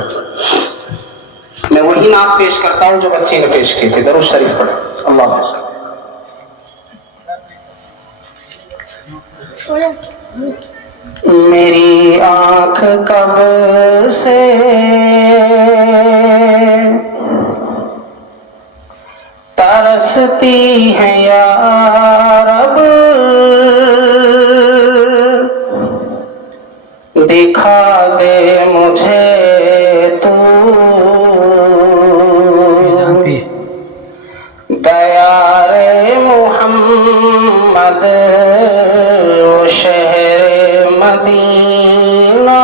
جائیں. میں وہی نعت پیش کرتا ہوں جو بچی نے پیش کی تھی. درود شریف پڑھیں. اللہ حافظ. میری آنکھ کب سے ترستی ہے یا رب، دکھا دے مجھے تو دیار محمد و شہر مدینہ،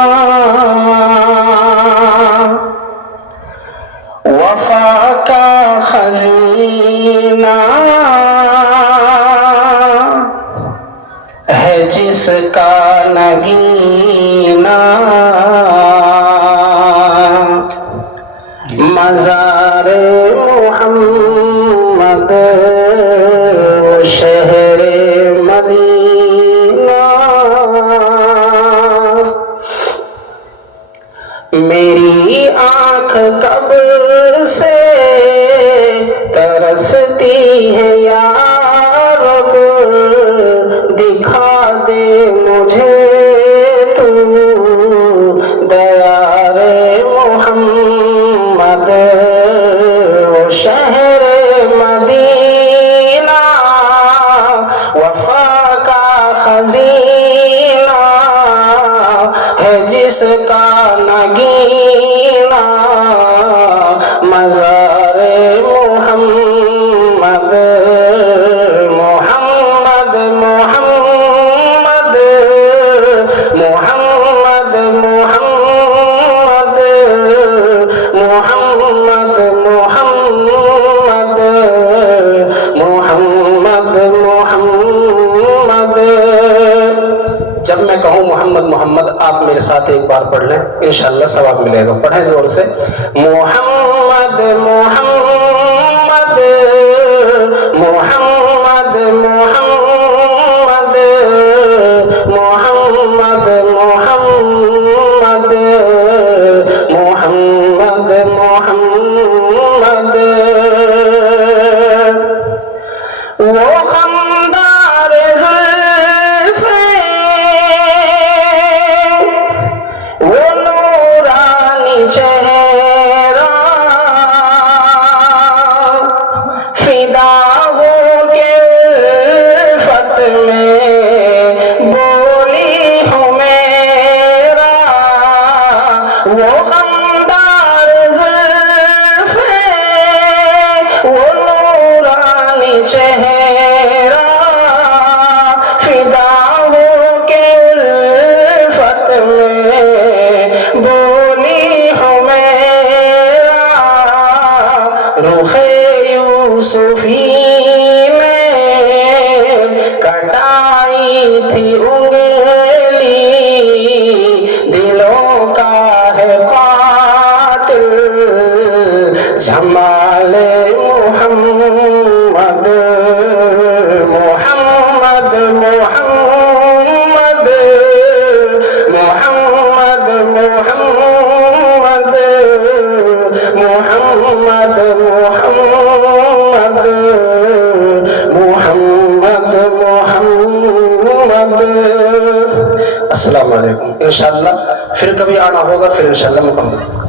وفا کا خزینہ ہے جس کا نگینہ، مزار محمد و شہر مدینہ. میری آنکھ کب سے ترستی ہے یا رب، دکھا دے مجھے تو دیار محمد و شہر مدینہ، وفا کا خزینہ ہے جس کا نگینہ، مزار محمد محمد محمد محمد محمد محمد محمد محمد محمد. جب میں کہوں محمد محمد آپ میرے ساتھ ایک بار پڑھ لیں، انشاءاللہ ثواب ملے گا. پڑھیں زور سے. محمد محمد محمد محمد محمد محمد محمد محمد. وہ خمدار زلف، وہ نورانی چہرہ، فدا ہو کے الفت میں بولی ہوں میرا. وہ خمدار زلف، وہ نورانی چہرہ، فدا ہو کے الفت میں بولی ہوں میرا. رخ یوسفی میں کٹائی تھی انگلی، دلوں کا ہے قاتل جمال محمد محمد محمد محمد محمد محمد محمد محمد. السلام علیکم. انشاءاللہ پھر کبھی آنا ہوگا، پھر انشاءاللہ مکمل.